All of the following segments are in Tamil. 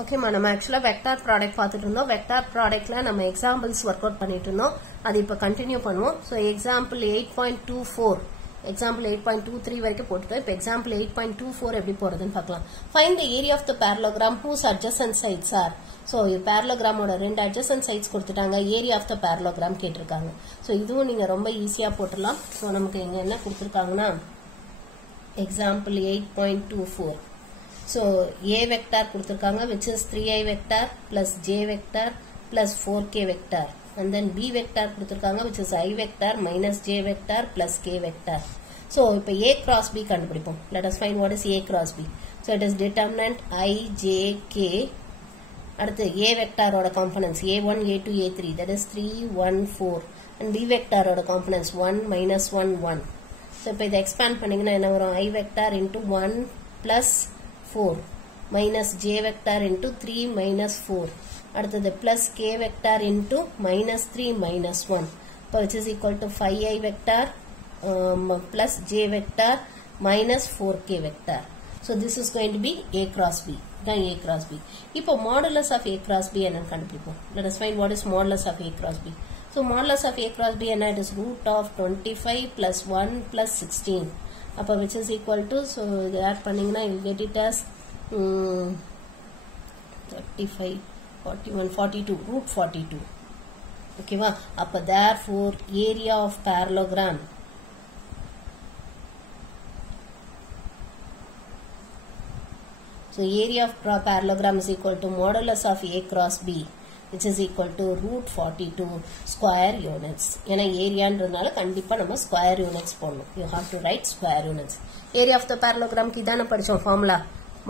Okay, நம்ம actually vector product பார்த்துட்டு இருந்தோம். vector productல நம்ம examples work out பண்ணிட்டு இருந்தோம். அது இப்ப continue பண்ணுவோம். So example 8.24 example 8.23 வரைக்கும் போட்டுட்டோம். இப்ப example 8.24 எப்படி போறதுன்னு பார்க்கலாம். Find the area of the parallelogram whose adjacent sides are. So parallelogramோட ரெண்டு adjacent sides கொடுத்துட்டாங்க. area of the parallelogram கேட்டிருக்காங்க. So இதுவும் நீங்க ரொம்ப ஈஸியா போட்டுடலாம். So நமக்கு இங்க என்ன கொடுத்திருக்காங்கன்னா example 8.24 So, A vector கொடுத்திருக்காங்க which is 3i vector plus j vector plus 4k vector and then B vector கொடுத்திருக்காங்க which is I vector minus j vector plus k vector. So, இப்போ A cross B கண்டுபிடிப்போம். Let us find what is A cross B. So, it is determinant I, j, k. அடுத்து A vector ஓட components A1, A2, A3 that is 3, 1, 4 and B vector ஓட components 1, minus 1, 1. So, இப்போ இதை expand பண்ணிங்கன்னா என்ன வரும் I vector into 1 plus 4 minus j vector into 3 minus 4 அடுத்தது plus k vector into minus 3 minus 1 which is equal to 5i vector plus j vector minus 4k vector. So this is going to be A cross B. Then A cross B. இப்போ modulus of A cross B என்னன்னு கண்டுபிடிப்போம். Let us find what is modulus of A cross B. So modulus of A cross B என்ன? It is root of 25 plus 1 plus 16. அப்ப which is equal to, so இது add பண்ணீங்கன்னா you get it as 35, 41, 42, root 42. Okay வா? அப்ப therefore area of parallelogram so area of parallelogram is equal to modulus of A cross B which is equal to root 42 square units. ஏன்னா ஏரியான்றதுனால கண்டிப்பா நம்ம square units போடணும். You have to write square units. Area of the parallelogram க்கு இதான படிச்சோம் formula.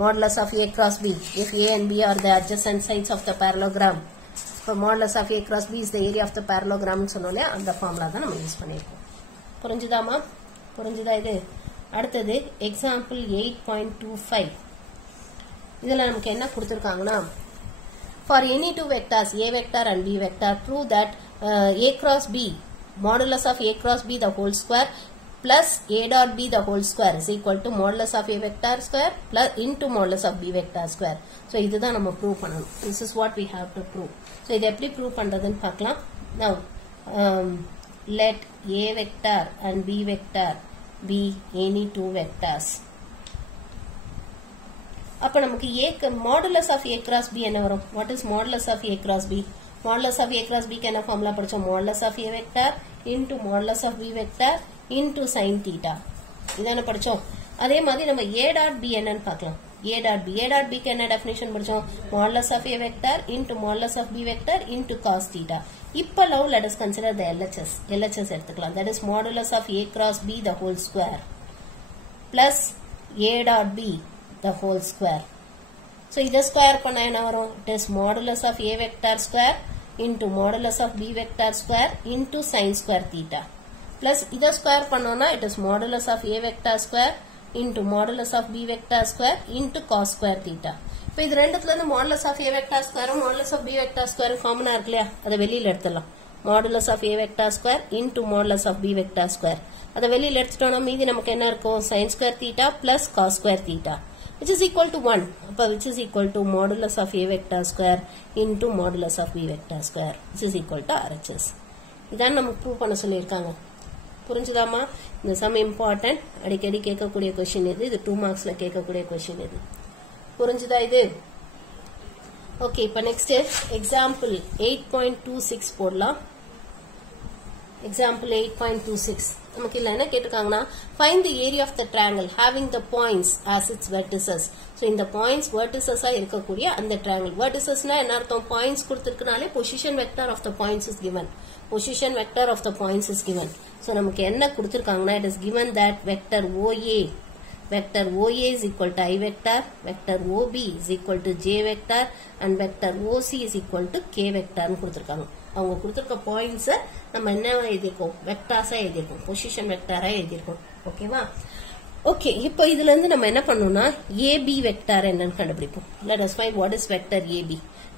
Modulus of A cross B. If A and B are the adjacent sides of the parallelogram. So modulus of A cross B is the area of the parallelogram சொன்னோம்ல அந்த formula தான் நம்ம யூஸ் பண்ணிருக்கோம். புரிஞ்சுதாமா? புரிஞ்சுதா இது? அடுத்தது example 8.25. இதெல்லாம் நமக்கு என்ன கொடுத்திருக்காங்கன்னா For any two vectors A vector and B vector prove that A cross B modulus of A cross B the whole square plus A dot B the whole square is equal to modulus of A vector square plus into modulus of B vector square. So இதுதான் நம்ம prove பண்ணணும். This is what we have to prove. So இது எப்படி prove பண்றதுன்னு பார்க்கலாம். Now let A vector and B vector be any two vectors. அப்ப நமக்கு A modulus of A cross B என்ன வரும்? What is modulus of A cross B? Modulus of A cross B க்கு என்ன formula படிச்சோம்? Modulus of A vector into modulus of B vector into sin theta. இதான படிச்சோம். அதே மாதிரி நம்ம A dot B என்னன்னு பார்க்கலாம். A dot B. A dot B க்கு என்ன definition படிச்சோம்? Modulus of A vector into modulus of B vector into cos theta. இப்ப now let us consider the LHS. LHS எடுத்துக்கலாம். That is modulus of A cross B the whole square plus A dot B the whole square. So இத square பண்ணா என்ன வரும்? It is modulus of A vector square into modulus of B vector square into sin square theta. Plus இத square பண்ணோம்னா it is modulus of A vector square into modulus of B vector square into cos square theta. இப்போ இது ரெண்டுத்துல இருந்து modulus of A vector square modulus of B vector square காமனா இருக்கு இல்லையா? அதை வெளியில எடுத்துடலாம். Modulus of A vector square into modulus of B vector square. அதை வெளியில எடுத்துட்டோம்னா மீதி நமக்கு என்ன இருக்கும்? sin square theta plus cos square theta. Which is equal to 1. Which is equal to modulus of A vector square into modulus of B vector square. Which is equal to RHS. இதான் நம்ம prove பண்ண சொல்லியிருக்காங்க. புரிஞ்சுதாமா? இந்த சம் இம்பார்ட்டன்ட். அடிக்கடி கேட்கக்கூடிய கொஸ்டின் இது. இது 2 மார்க்ஸ்ல கேட்கக்கூடிய கொஸ்டின் இது. புரிஞ்சுதா இது? ஓகே, இப்போ நெக்ஸ்ட் எக்ஸாம்பிள் 8.26 போடலாம். Example 8.26. நமக்கு இல்ல என்ன கேட்டிருக்காங்கன்னா find the area of the triangle having the points as its vertices. So இந்த points vertices இருக்கக்கூடிய அந்த triangle. Verticesனா என்ன அர்த்தம்? Points கொடுத்திருக்கனாலே position vector of the points is given. Position vector of the points is given. So நமக்கு என்ன கொடுத்திருக்காங்கன்னா it is given that vector OA is equal to I vector, vector OB is equal to J vector and vector OC is equal to K vector னு கொடுத்திருக்காங்க. அவங்க கொடுத்திருக்க பாயிண்ட்ஸ் நம்ம என்ன எழுதிருக்கோம்? வெக்டார்ஸா எழுதிருக்கோம். பொசிஷன் வெக்டாரா எழுதிருக்கோம். ஓகேவா? ஓகே, இப்போ இதுல இருந்து நம்ம என்ன பண்ணனும்னா AB வெக்டார் என்னன்னு கண்டுபிடிப்போம். Let us find what is vector AB.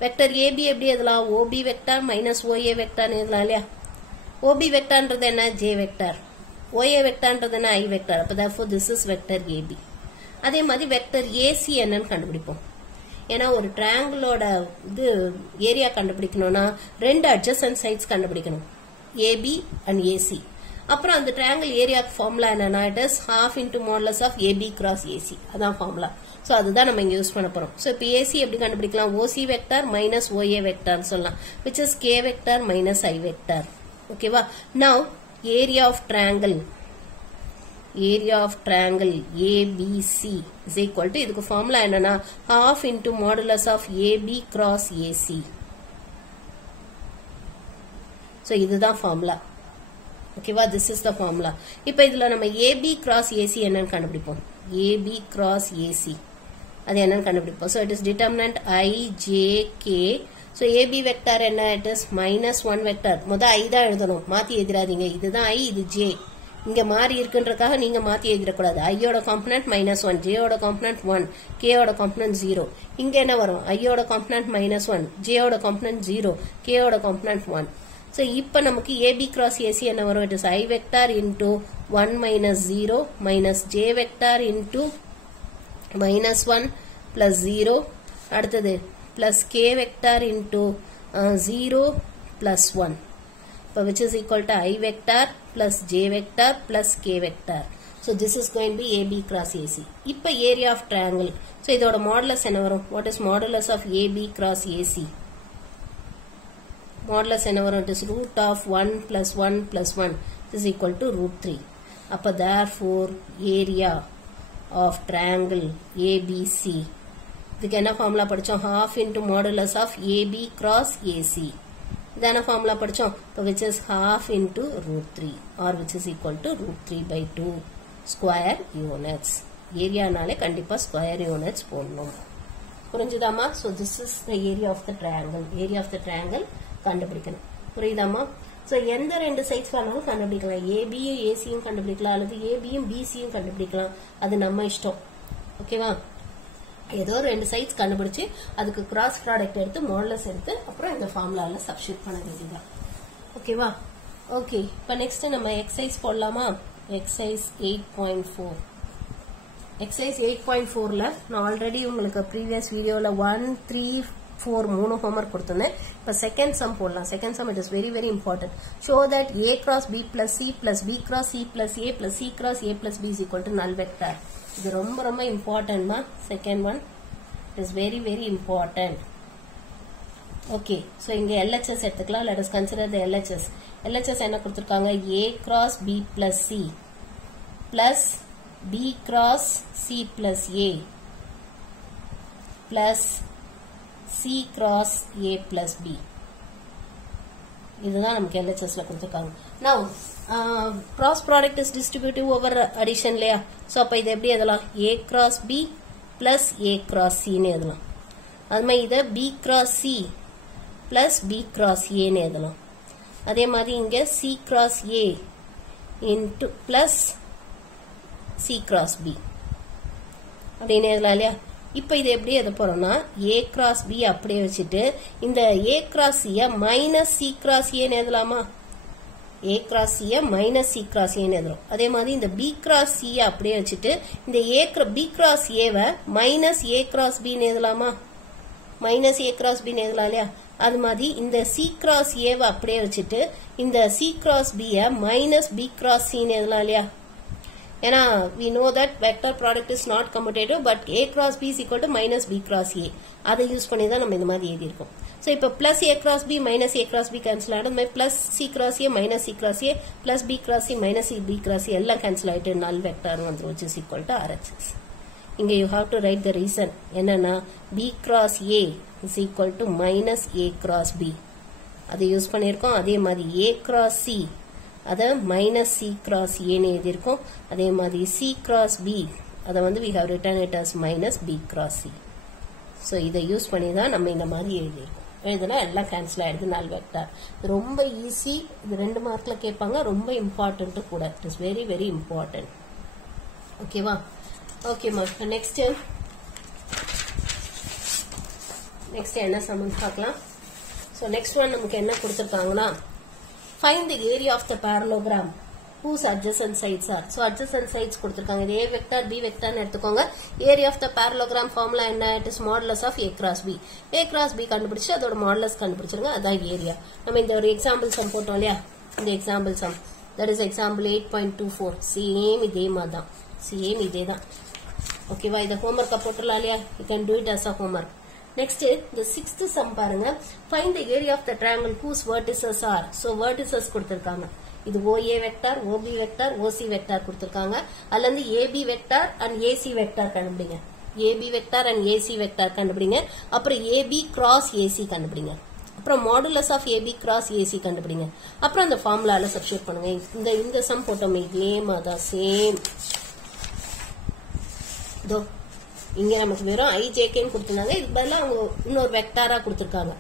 Vector AB எப்படி எழுதலாம்? OB vector minus OA vector எழுதலாம் இல்லையா? OB வெக்டார்ன்றது என்ன? J vector. OA வெக்டார்ன்றது என்ன? I vector. அப்ப therefore this is vector AB. அதே மாதிரி vector AC என்னன்னு கண்டுபிடிப்போம். ஏன்னா ஒரு ட்ரையாங்கிளோட இது ஏரியா கண்டுபிடிக்கணும்னா ரெண்டு அட்ஜசன்ட் சைட்ஸ் கண்டுபிடிக்கணும், ஏபி அண்ட் ஏசி. அப்புறம் அந்த ட்ரையாங்கிள் ஏரியாக்கு ஃபார்முலா என்னன்னா, it is half into modulus of AB cross AC. அதான் ஃபார்முலா. சோ அதுதான் நம்ம இங்க யூஸ் பண்ண போறோம். சோ இப்போ AC எப்படி கண்டுபிடிக்கலாம்? OC vector minus OA vector சொல்லலாம், which is K vector minus I vector. ஓகேவா? Now area of triangle ABC is equal to, இதுக்கு ஃபார்முலா என்னன்னா half into modulus of AB cross AC. So இதுதான் ஃபார்முலா. ஓகேவா? this is the formula. இப்போ இதுல நம்ம AB cross AC என்னன்னு கண்டுபிடிப்போம். AB cross AC அது என்னன்னு கண்டுபிடிப்போம். so it is determinant I, J, K. so AB vector என்ன? it is -1 vector. முத I தான் எழுதணும், மாத்தி எழுதிராதீங்க. இதுதான் I, இது J. இங்க மாறி இருக்குன்றதுக்காக நீங்க மாத்தி எழுதிடக்கூடாது. I யோட காம்பனன்ட் -1, J யோட காம்பனன்ட் 1, K யோட காம்பனன்ட் 0. இங்க என்ன வரும்? I யோட காம்பனன்ட் -1, J யோட காம்பனன்ட் 0, K யோட காம்பனன்ட் 1. So, இப்ப நமக்கு AB cross AC என்ன வரும்? It is I vector into 1 minus 0 minus J vector into -1 plus 0. அடுத்தது plus K vector into 0 plus 1. which is equal to I vector plus J vector plus K vector. So, this is going to be AB cross AC. இப்ப area of triangle. So, இதோட modulus என்ன வரும்? What is modulus of AB cross AC? Modulus என்ன வரும்? It is root of 1 plus 1 plus 1 is equal to root 3. அப்ப therefore area of triangle ABC, இதுக்கு என்ன formula படிச்சோம்? half into modulus of AB cross AC. இது என்ன formula படிச்சோம்? which is half into root 3 or which is equal to root 3 by 2 square units. area நாலே கண்டிப்பா square units போடணும். புரிஞ்சுதாமா? So this is the area of the triangle. Area of the triangle கண்டுபிடிக்கணும். புரியுதாமா? சோ எந்த ரெண்டு சைட்ஸ் வேணாலும் கண்டுபிடிக்கலாம். ஏபியும் ஏசியும் கண்டுபிடிக்கலாம், அல்லது ஏபியும் பிசியும் கண்டுபிடிக்கலாம். அது நம்ம இஷ்டம். ஓகேவா? ஏதோ ரெண்டு சைட்ஸ் கண்டுபிடிச்சு அதுக்கு கிராஸ் ப்ராடக்ட் எடுத்து மாடுலஸ் எடுத்து அப்புறம் இந்த ஃபார்முலால சப்ஸ்டிட்யூட் பண்ண வேண்டியதுதான். ஓகேவா? ஓகே, இப்போ நெக்ஸ்ட் நம்ம எக்ஸசைஸ் போடலாமா? எக்ஸசைஸ் 8.4. எக்ஸசைஸ் 8.4ல நான் ஆல்ரெடி உங்களுக்கு ப்ரீவியஸ் வீடியோல 1, 3, 4 3 homework கொடுத்தேன். இப்போ செகண்ட் சம் போடலாம். Second sum, it is very very important. Show that A cross B plus C plus B cross C plus A plus C cross A plus B is equal to null vector. இது ரொம்ப ரொம்ப இம்பார்ட்டன்ட் தான். Second one is very very important. Okay, so இங்க LHS எடுத்துக்கலாம். let us consider the LHS. LHS என்ன கொடுத்திருக்காங்க? A cross B plus C plus B cross C plus A plus C cross A plus B. இதுதான் நமக்கு LHSல கொடுத்திருக்காங்க. Now cross product is distributive over addition இல்லையா? சோ அப்ப இது எப்படி எழுதலாம்? A cross B plus A cross C ன்னு எழுதலாம். அதுமே இத B cross C plus B cross A ன்னு எழுதலாம். அதே மாதிரி இங்க C cross A into plus C cross B அப்படின்னு எழுதலாம் இல்லையா? இப்போ இது எப்படி எழுத போறோம்னா A cross B அப்படியே வச்சுட்டு இந்த A cross C minus C cross A ன்னு எழுதலாமா? A cross C minus C cross A ன்னு எழுதுறோம். அதே மாதிரி இந்த B cross C அப்படியே வச்சுட்டு இந்த B cross A minus A cross B ன்னு எழுதலாமா? minus A cross B ன்னு எழுதலாம் இல்லையா? அது மாதிரி இந்த C cross A அப்படியே வச்சுட்டு இந்த C cross B minus B cross C ன்னு எழுதலாம் இல்லையா? ஏன்னா we know that vector product is not commutative but A cross B is equal to minus B cross A. அதை யூஸ் பண்ணி தான் நம்ம இந்த மாதிரி எழுதி இருக்கோம். So இப்போ plus A cross B minus A cross B cancel ஆயிடும். plus C cross A minus C cross A plus B cross C minus B cross A எல்லாம் cancel ஆயிட்டு null vector வந்துரும், which is equal to RHS. இங்க you have to write the reason. என்னன்னா B cross A is equal to minus A cross B. அதை யூஸ் பண்ணியிருக்கோம். அதே மாதிரி A cross C அதை minus C cross A ன்னு எழுதியிருக்கோம். அதே மாதிரி C cross B அதை வந்து we have written it as minus B cross C. So இதை யூஸ் பண்ணி தான் நம்ம இந்த மாதிரி எழுதியிருக்கோம். எழுதுனா எல்லாம் கேன்சல் ஆயிடுது null vector. ரொம்ப ஈஸி. இது 2 மார்க்ல கேட்பாங்க. ரொம்ப இம்பார்ட்டன்ட் கூட. It is very very important. ஓகேவா? ஓகேமா. நெக்ஸ்ட் என்ன சம்மன் பார்க்கலாம். ஸோ நெக்ஸ்ட் ஒன் நமக்கு என்ன கொடுத்துருக்காங்கன்னா find the area of the parallelogram. whose adjacent sides are. So adjacent sides கொடுத்திருக்காங்க. இது A vector B vector ன்னு எடுத்துக்கோங்க. Area of the parallelogram formula என்ன? It is modulus of A cross B. A cross B கண்டுபிடிச்சு அதோட modulus கண்டுபிடிச்சிருங்க. அதான் ஏரியா. நம்ம இந்த ஒரு எக்ஸாம்பிள் சம் போட்டோம் இல்லையா? இந்த example sum. That is example 8.24. Same இதே மாதிரி தான். Same இதே தான். ஓகேவா? இத ஹோம்வொர்க்கா போட்டுறலாம் இல்லையா? You can do it as a homework. Next, the sixth sum பாருங்க. Find the area of the triangle whose vertices are. So vertices கொடுத்திருக்காங்க. இது OA vector, OB vector, OC vector கொடுத்திருக்காங்க. அதுல இருந்து AB vector and AC vector கண்டுபிடிங்க. AB vector and AC vector கண்டுபிடிங்க. அப்புறம் AB cross AC கண்டுபிடிங்க. அப்புறம் modulus of AB cross AC கண்டுபிடிங்க. அப்புறம் அந்த ஃபார்முலால சப்ஸ்டிட்யூட் பண்ணுங்க. இந்த சம் போட்டோமே இதே மாதிரி சேம். இதோ இங்க நமக்கு வெறும் IJK ன்னு கொடுத்திருந்தாங்க. இதுக்கு பதிலா அவங்க இன்னொரு வெக்டாரா கொடுத்திருக்காங்க.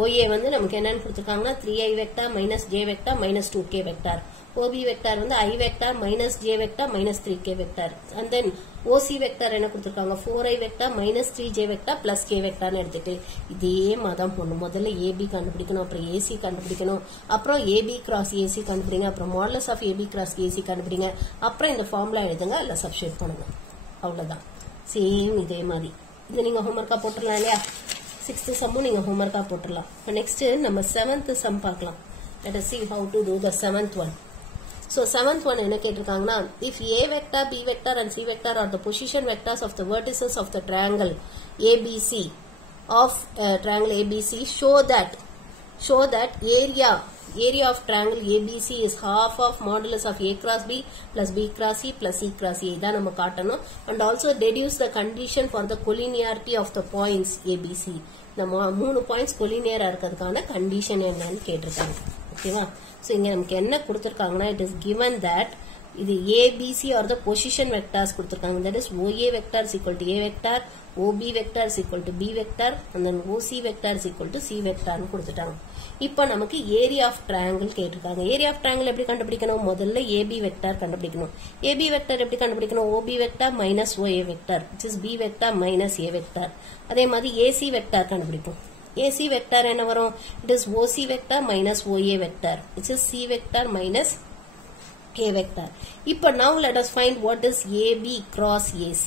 OA வந்து நமக்கு என்னன்னு கொடுத்திருக்காங்கன்னா 3I vector minus J vector minus 2K vector. OB vector வந்து I vector minus J vector minus 3K vector. And then OC vector என்ன கொடுத்திருக்காங்க 4I vector minus 3J vector plus K வெக்டார்னு எடுத்துட்டு இதே மாதிரி போடணும். முதல்ல AB கண்டுபிடிக்கணும், அப்புறம் AC கண்டுபிடிக்கணும், அப்புறம் AB cross AC கண்டுபிடிங்க, அப்புறம் modulus of AB cross AC கண்டுபிடிங்க, அப்புறம் இந்த ஃபார்முலா எழுதுங்க, அதுல சப்ஸ்டிட்யூட் பண்ணுங்க. அவ்வளவுதான். சேம் இதே மாதிரி. இது நீங்க ஹோம்வொர்க்கா போட்டுறலாம் இல்லையா? 6th சம்மும் நீங்க ஹோம்வொர்க்கா போட்டுறலாம். இப்போ நெக்ஸ்ட் நம்ம 7th சம் பார்க்கலாம். Let us see how to do the 7th one. So 7th one என்ன கேட்டிருக்காங்கன்னா, if A vector, B vector and C vector are the position vectors of the vertices of the triangle ABC of triangle ABC, show that area of triangle ABC is half of modulus of A cross B plus B cross C plus C cross A. இதான் நம்ம காட்டணும். And also deduce the condition for the collinearity of the points ABC. இந்த 3 பாயிண்ட்ஸ் கொலினியரா இருக்கிறதுக்கான கண்டிஷன் என்னன்னு கேட்டிருக்காங்க. ஓகேவா? சோ இங்க நமக்கு என்ன கொடுத்திருக்காங்கன்னா, it is given that இது ABC or the position vectors கொடுத்திருக்காங்க. That is OA vector is equal to A vector, OB vector is equal to B vector, and then OC vector is equal to C vector னு கொடுத்துட்டாங்க. இப்போ நமக்கு ஏரியா ஆஃப் ட்ரையாங்கிள் கேட்டிருக்காங்க. ஏரியா ஆஃப் ட்ரையாங்கிள் எப்படி கண்டுபிடிக்கணும்? முதல்ல AB வெக்டார் கண்டுபிடிக்கணும். AB வெக்டார் எப்படி கண்டுபிடிக்கணும்? OB vector minus OA vector, which is B vector minus A vector. அதே மாதிரி AC வெக்டார் கண்டுபிடிப்போம். AC வெக்டார் என்ன வரும்? It is OC vector minus OA vector, which is C vector minus A vector. இப்போ now let us find what is AB cross AC.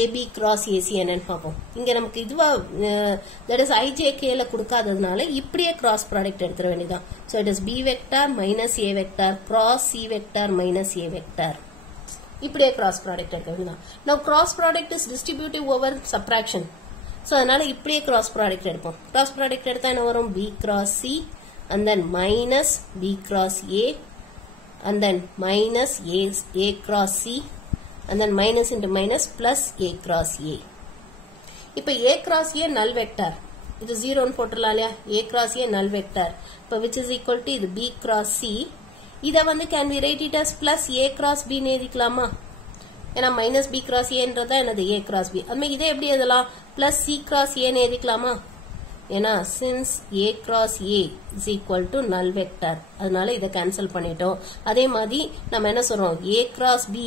AB cross AC என்னன்னு பார்ப்போம். இங்க நமக்கு இதுவா that is IJK ல கொடுக்காததுனால இப்படியே cross product எடுத்துற வேண்டியதான். So it is B vector minus A vector cross C vector minus A vector. இப்படியே cross product எடுக்க வேண்டியதான். Now cross product is distributive over subtraction. So அதனால இப்படியே cross product எடுப்போம். Cross product எடுத்தா என்ன வரும்? B cross C and then minus B cross A and then minus A cross C and then minus into minus plus A cross A. இப்ப A cross A null vector. இது 0 ன்னு போட்டுறலாம் இல்லையா? A cross A null vector. இப்ப which is equal to இது B cross C. இத வந்து can we write it as plus A cross B ன்னு எழுதிக்கலாமா? ஏன்னா minus B cross A ன்றதா என்னது A cross B. அதுமே இதை எப்படி எழுதலாம்? plus C cross A ன்னு எழுதிக்கலாமா? ஏன்னா since A cross A is equal to null vector. அதனால இதை கேன்சல் பண்ணிட்டோம். அதே மாதிரி நம்ம என்ன சொல்றோம்? A cross B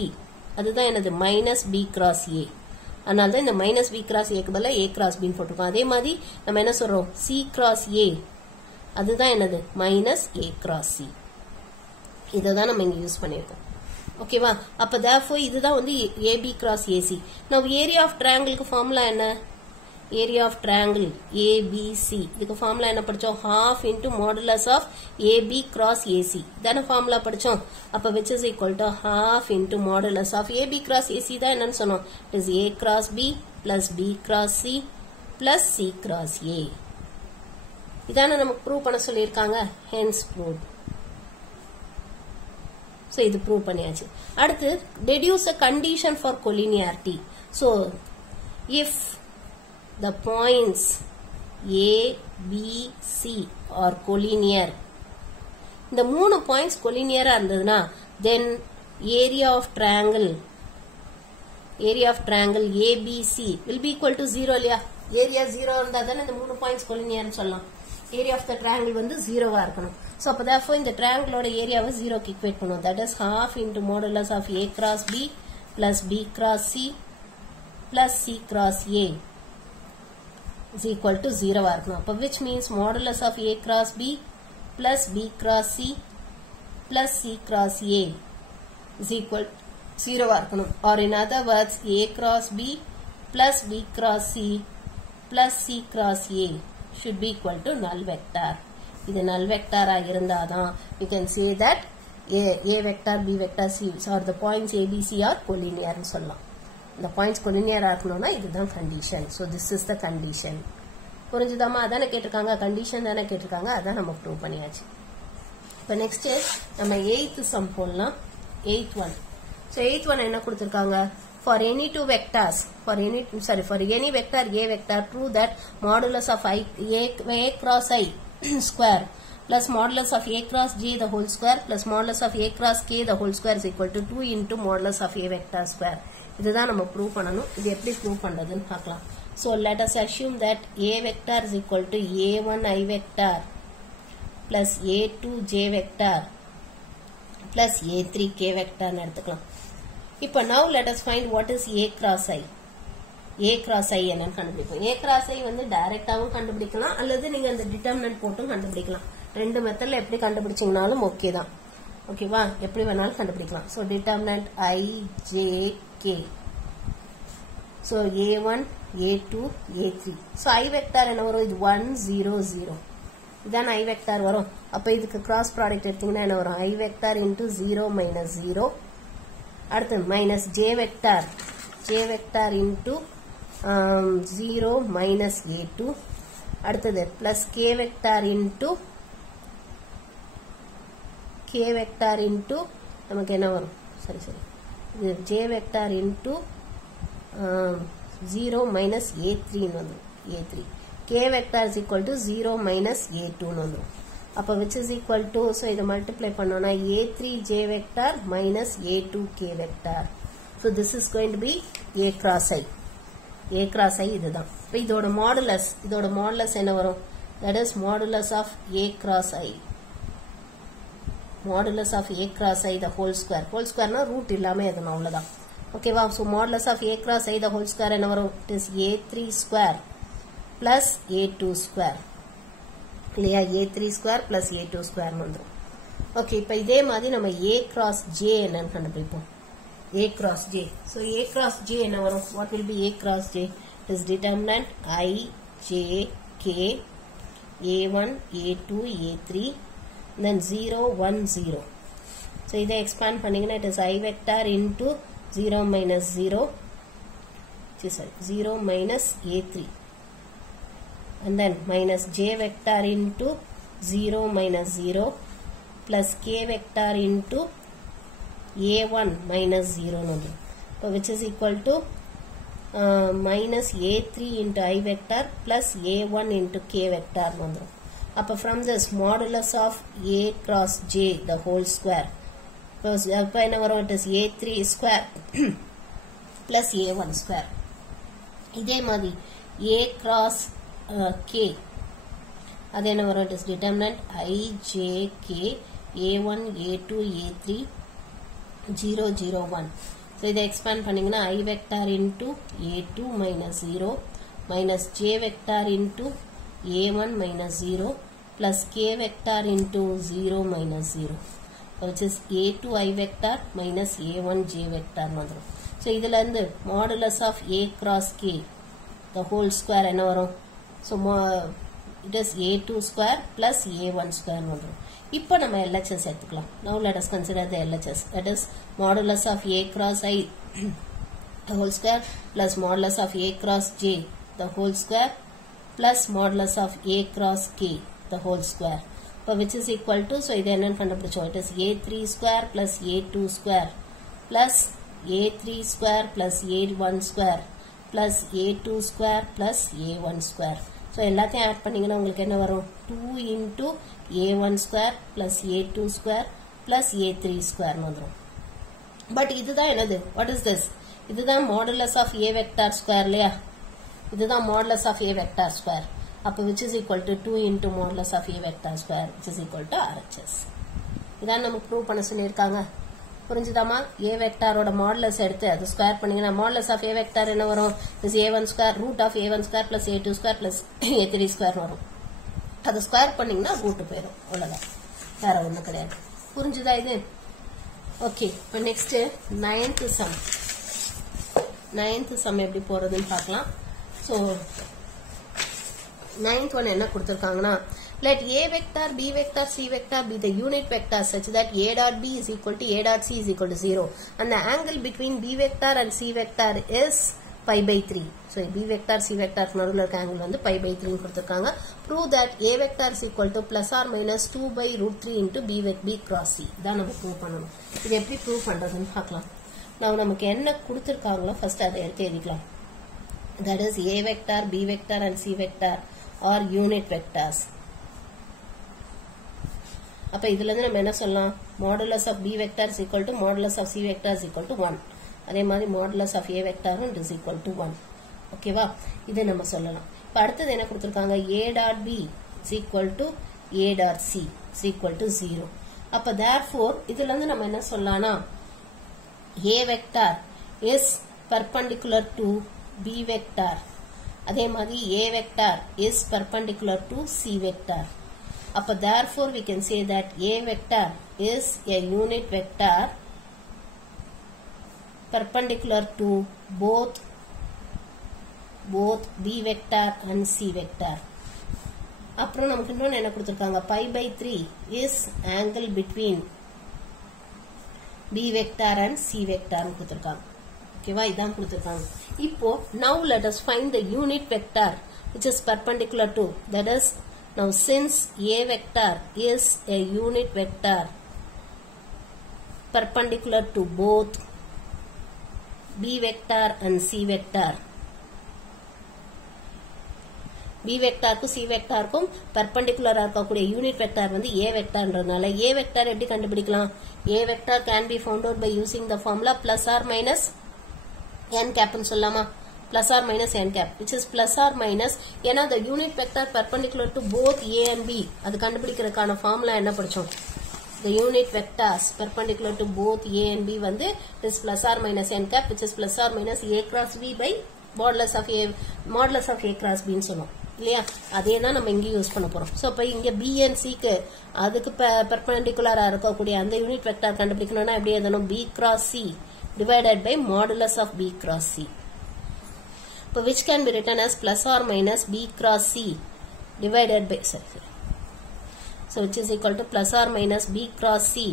அதுதான் என்னது? Minus B cross A. அதனால தான் இந்த மைனஸ் B cross A க்கு பதிலா A cross B ன்னு போட்டுருக்கோம். அதே மாதிரி நம்ம என்ன சொல்றோம்? C cross A அதுதான் என்னது? Minus A cross C. இததான் நம்ம இங்க யூஸ் பண்ணிருக்கோம். ஓகேவா? அப்ப therefore இதுதான் வந்து AB cross AC. now area of triangle க்கு ஃபார்முலா என்ன? area of triangle ABC இதுக்கு ஃபார்முலா என்ன படிச்சோம்? half into modulus of AB cross AC தான ஃபார்முலா படிச்சோம். அப்ப which is equal to half into modulus of AB cross AC தான் என்னன்னு சொன்னோம்? it is A cross B plus B cross C plus C cross A. இதான நமக்கு ப்ரூவ் பண்ண சொல்லியிருக்காங்க. hence proved. so இது ப்ரூவ் பண்ணியாச்சு. அடுத்து deduce a condition for collinearity. so if the points A, B, C are collinear. இந்த 3 points collinear இருந்ததுனா then area of triangle ABC will be equal to 0 இல்லையா? area 0 இருந்தா தானே இந்த 3 points collinear னு சொல்லலாம். area of the triangle வந்து 0வா இருக்கணும். so அப்ப therefore இந்த triangle ஓட ஏரியாவை 0 க்கு equate பண்ணுவோம். that is half into modulus of A cross B plus B cross C plus C cross A is equal to 0 which means modulus of A cross B plus B cross C plus C cross A is equal 0 இருக்கணும். Or in other words, A cross B plus B cross C plus C cross A should be equal to null vector. இது null vector இருந்தாதான் you can say that A vector, B vector, C or the points A, B, C are collinear னு சொல்லலாம். இந்த points collinear இருக்கணும்னா இதுதான் condition. So this is the condition. புரிஞ்சுதாமா? அதானே கேட்டிருக்காங்க, கண்டிஷன் தானே கேட்டிருக்காங்க, அதான் நம்ம ப்ரூவ் பண்ணியாச்சு. இப்போ நெக்ஸ்ட் நம்ம 8th சம் போடலாம். 8th one. So 8th one என்ன கொடுத்திருக்காங்க? For any two vectors, for any vector A vector, prove that modulus of A cross I square plus modulus of A cross J the whole square plus modulus of A cross K the whole square is equal to 2 into modulus of A vector square. இதுதான் நம்ம ப்ரூவ் பண்ணணும். இது எப்படி ப்ரூவ் பண்றதுன்னு பார்க்கலாம். So let us assume that A vector is equal to A1 I vector plus A2 J vector plus A3 K vector னு எடுத்துக்கலாம். இப்போ now let us find what is A cross I. A cross I என்னன்னு கண்டுபிடிப்போம். A cross I வந்து டைரக்டாவும் கண்டுபிடிக்கலாம் அல்லது நீங்க அந்த டிட்டர்மினன்ட் போட்டும் கண்டுபிடிக்கலாம். ரெண்டு மெத்தட்ல எப்படி கண்டுபிடிச்சீங்கனாலும் ஓகே தான். ஓகேவா? எப்படி வேணாலும் கண்டுபிடிக்கலாம். So determinant I J K. So A1 A2 A3. So I vector என்ன வரும்? இது 1 0 0. இதான் I vector வரும். அப்ப இதுக்கு cross product எடுத்தீங்கன்னா என்ன வரும்? I vector into 0 minus 0. அடுத்து minus J vector into 0 minus A2. அடுத்தது plus K vector into நமக்கு என்ன வரும்? சரி இது J vector into 0 minus A3 னு வந்துரும். A3. K vector is equal to 0 minus A2 னு வந்துரும். அப்ப which is equal to, so இதை multiply பண்ணோம்னா A3 J vector minus A2 K vector. So this is going to be A cross I. A cross I இதுதான். இப்போ இதோட மாடுலஸ் என்ன வரும்? That is modulus of A cross I. Modulus of A cross I the whole square. Whole square na root இல்லாம எதுனா அவ்வளவுதான். ஓகேவா? So modulus of A cross I the whole square என்ன வரும்? It is A3 square plus A2 square. இல்லையா? A3 square plus A2 square வந்துரும். ஓகே, இப்போ இதே மாதிரி நம்ம A cross J என்னன்னு கண்டுபிடிப்போம். A cross J. So A cross J என்ன வரும்? What will be A cross J? It is determinant I J K A1 A2 A3 then 0 1 0. So இதை expand பண்ணீங்கன்னா it is I vector into 0 minus 0 0 minus A3 and then minus J vector into 0 minus 0 plus K vector into A1 minus 0 which is equal to minus A3 into I vector plus A1 into K vector அப்ப from this modulus of A cross J the whole square அப்ப என்ன வரும்? It is A3 square plus A1 square. இதே மாதிரி A cross K அது என்ன வரும்? It is determinant I J K A1 A2 A3 0 0 1. So இதை expand பண்ணீங்கன்னா I vector into A2 minus 0 minus J vector into A1 minus 0 plus K vector into 0 minus 0 which is A2 I vector minus A1 J vector வந்துரும். So இதுல இருந்து modulus of A cross K the whole square என்ன வரும்? So it is A2 square plus A1 square வந்துரும். இப்போ நம்ம LHS எடுத்துக்கலாம். Now let us consider the LHS. That is modulus of A cross I the whole square plus modulus of A cross J the whole square plus modulus of A cross K the whole square. Which is equal to, so இது என்னன்னு கண்டுபிடிச்சோம். It is A3 square plus A2 square plus A3 square plus A1 square plus A2 square plus A1 square. So எல்லாத்தையும் ஆட் பண்ணீங்கன்னா உங்களுக்கு என்ன வரும்? 2 into A1 square plus A2 square plus A3 square வந்துரும். பட் இதுதான் என்னது? What is this? இதுதான் modulus of A vector square இல்லையா? இதுதான் modulus of A vector square. அப்ப which is equal to 2 into modulus of A vector square which is equal to RHS. இதான் நமக்கு ப்ரூவ் பண்ண சொல்லியிருக்காங்க. புரிஞ்சுதாமா? A வெக்டாரோட மாடுலஸ் எடுத்து அது ஸ்கொயர் பண்ணீங்கன்னா மாடுலஸ் ஆஃப் A வெக்டார் என்ன வரும்? this A1 square root of A1 square plus A2 square plus A3 square வரும். அது ஸ்கொயர் பண்ணீங்கன்னா ரூட் போயிடும். அவ்வளவுதான், வேற ஒண்ணும் கிடையாது. புரிஞ்சுதா இது? ஓகே, இப்போ நெக்ஸ்ட் நைன்த் சம் எப்படி போறதுன்னு பார்க்கலாம். ஸோ ninth one என்ன கொடுத்திருக்காங்கன்னா, let a vector, b vector, c vector be the unit vector such that a dot b is equal to a dot c is equal to 0 and the angle between b vector and c vector is pi by 3. So b vector c vector நடுவுல இருக்க angle வந்து pi by 3 கொடுத்திருக்காங்க. Prove that a vector is equal to plus or minus 2 by root 3 into b cross c. இதான் நம்ம ப்ரூவ் பண்ணணும். இது எப்படி ப்ரூவ் பண்றதுன்னு பார்க்கலாம். நான் நமக்கு என்ன கொடுத்திருக்காங்களோ ஃபர்ஸ்ட் அதை எடுத்து எழுதிக்கலாம். That is a vector, b vector and c vector are unit vectors. அப்ப இதுல இருந்து நம்ம என்ன சொல்லலாம், modulus of b vector is equal to modulus of c vector is equal to 1. அதே மாதிரி modulus of a vector is equal to 1. ஓகேவா? இதை நம்ம சொல்லலாம். இப்ப அடுத்தது என்ன கொடுத்திருக்காங்க, a dot b is equal to a dot c is equal to 0. அப்ப therefore இதுல இருந்து நம்ம என்ன சொல்லலாம்னா, a vector is perpendicular to b vector. அதே மாதிரி a vector is perpendicular to c vector. அப்ப therefore we can say that a vector is a unit vector perpendicular to both b vector and c vector. அப்புறம் நமக்கு இன்னொன்னு என்ன கொடுத்திருக்காங்க, pi by 3 is angle between b vector and c vector கொடுத்திருக்காங்க. ஓகேவா? இதான் கொடுத்திருக்காங்க. இப்போ now let us find the unit vector which is perpendicular to, that is, now since a vector is a unit vector perpendicular to both b vector and c vector, b vector க்கு c vector க்கும் perpendicular இருக்கக்கூடிய unit vector வந்து a vectorன்றதுனால a vector எப்படி கண்டுபிடிக்கலாம், a vector can be found out by using the formula plus or minus n cap ன்னு சொல்லலாமா, plus or minus n cap, which is plus or minus, ஏன்னா the unit vector perpendicular to both a and b, அது கண்டுபிடிக்கிறதுக்கான ஃபார்முலா என்ன படிச்சோம், the unit vectors perpendicular to both a and b வந்து is plus or minus n cap, which is plus or minus a cross b by modulus of a cross b ன்னு சொன்னோம் இல்லையா? அதே தான் நம்ம இங்க யூஸ் பண்ண போறோம். சோ அப்ப இங்க b and c க்கு அதுக்கு பெர்பெண்டிகுலரா இருக்கக்கூடிய அந்த யூனிட் வெக்டார் கண்டுபிடிக்கணும்னா எப்படி எழுதணும், b cross c divided by modulus of b cross c. So which can be written as plus or minus b cross c divided by, so which is equal to plus or minus b cross c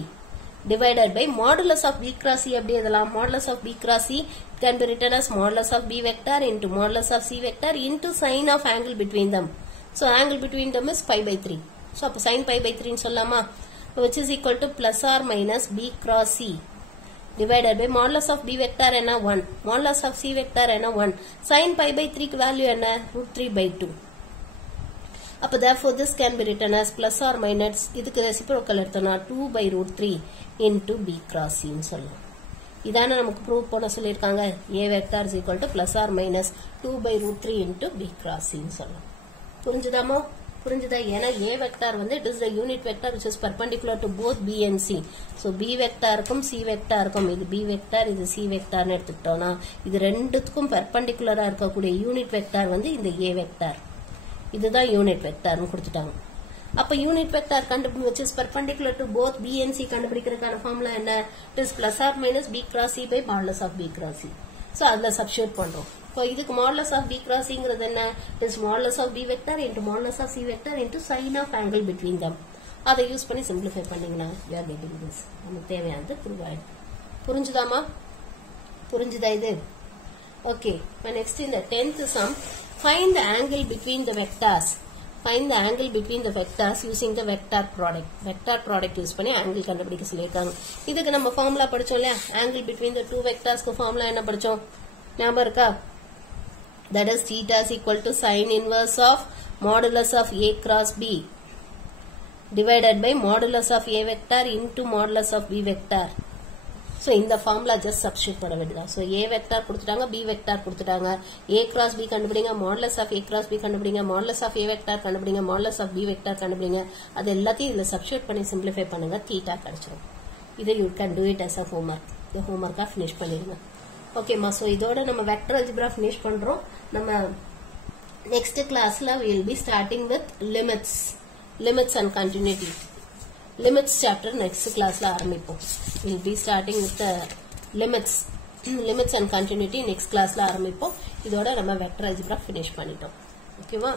divided by modulus of b cross c. எப்படி எழுதலாம், modulus of b cross c can be written as modulus of b vector into modulus of c vector into sin of angle between them. So angle between them is pi by 3. So அப்ப sin pi by 3 ன்னு சொல்லலாமா, which is equal to plus or minus b cross c divided by modulus of b vector என்ன 1, modulus of c vector என்ன 1, sin pi by 3 க்கு வேல்யூ என்ன root 3 by 2. அப்ப therefore this can be written as plus or minus, இதுக்கு reciprocal எடுத்தோம்னா 2 by root 3 into b cross c ன்னு சொல்லலாம். இதான நமக்கு ப்ரூவ் பண்ண சொல்லிருக்காங்க, a vector is equal to plus or minus 2 by root 3 into b cross c ன்னு சொல்லலாம். புரிஞ்சுதாமா? புரிஞ்சுதா? ஏன்னா a vector வந்து it is the unit vector which is perpendicular to both b and c. So b vector க்கும் c vector க்கும், இது b vector இது c vector ன்னு எடுத்துக்கிட்டோம்னா இது ரெண்டுத்துக்கும் பெர்பெண்டிகுலரா இருக்கக்கூடிய யூனிட் வெக்டார் வந்து இந்த a vector. இதுதான் யூனிட் வெக்டார்னு கொடுத்துட்டாங்க. அப்ப யூனிட் வெக்டார் கண்டுபிடி which is perpendicular to both b and c கண்டுபிடிக்கிறதுக்கான ஃபார்முலா என்ன, it is plus or minus b cross c by modulus of b cross c. So அதுல சப்ஸ்டிட்யூட் பண்றோம். So இதுக்கு modulus of b cross c ங்கிறது என்ன, it is modulus of b vector into modulus of c vector into sin of angle between them. அதை யூஸ் பண்ணி சிம்பிளிஃபை பண்ணீங்கன்னா we are getting this. நமக்கு தேவையானது ப்ரூவ் ஆயிடும். புரிஞ்சுதாமா? புரிஞ்சுதா இது? ஓகே, இப்போ நெக்ஸ்ட் இந்த 10th sum, find the angle between the vectors. Find the angle between the vectors using the vector product. Vector product use பண்ணி angle கண்டுபிடிக்க சொல்லிருக்காங்க. இதுக்கு நம்ம ஃபார்முலா படிச்சோம் இல்லையா, angle between the two vectors க்கு ஃபார்முலா என்ன படிச்சோம் ஞாபகம் இருக்கா? That is theta is equal to sin inverse of modulus of a cross b divided by modulus of a vector into modulus of b vector. So இந்த ஃபார்முலா ஜஸ்ட் சப்ஸ்டிட்யூட் பண்ண வேண்டியதா. So a vector கொடுத்துட்டாங்க, b vector கொடுத்துட்டாங்க, a cross b கண்டுபிடிங்க, modulus of a cross b கண்டுபிடிங்க, modulus of a vector கண்டுபிடிங்க, modulus of b vector கண்டுபிடிங்க. அது எல்லாத்தையும் இதுல சப்ஸ்டிட்யூட் பண்ணி சிம்பிளிஃபை பண்ணுங்க, தீட்டா கிடைச்சிரும். இதை you can do it as a homework. இந்த ஹோம்வொர்க்கா ஃபினிஷ் பண்ணிருங்க. ஓகேமா? சோ இதோட நம்ம வெக்டர் அல்ஜிப்ரா ஃபினிஷ் பண்றோம். நம்ம நெக்ஸ்ட் கிளாஸ்ல we will be starting with limits and continuity. Limits chapter next கிளாஸ்ல ஆரம்பிப்போம். Will be starting with limits and continuity next கிளாஸ்ல ஆரம்பிப்போம். இதோட நம்ம வெக்டர் அல்ஜிப்ரா ஃபினிஷ் பண்ணிட்டோம். ஓகேவா?